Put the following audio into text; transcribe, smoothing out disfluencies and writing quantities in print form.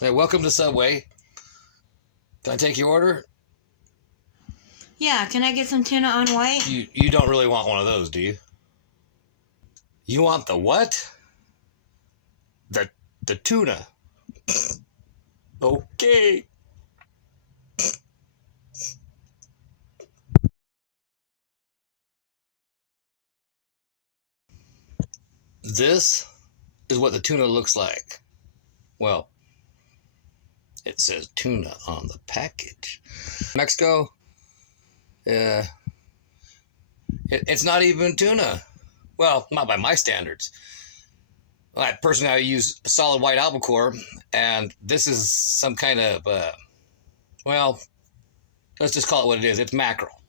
Hey, welcome to Subway. Can I take your order? Yeah, can I get some tuna on white? You don't really want one of those, do you? You want the what? The tuna. Okay. This is what the tuna looks like. Well, it says tuna on the package. Mexico, it's not even tuna. Well, not by my standards. I personally I use solid white albacore, and this is some kind of, well, let's just call it what it is. It's mackerel.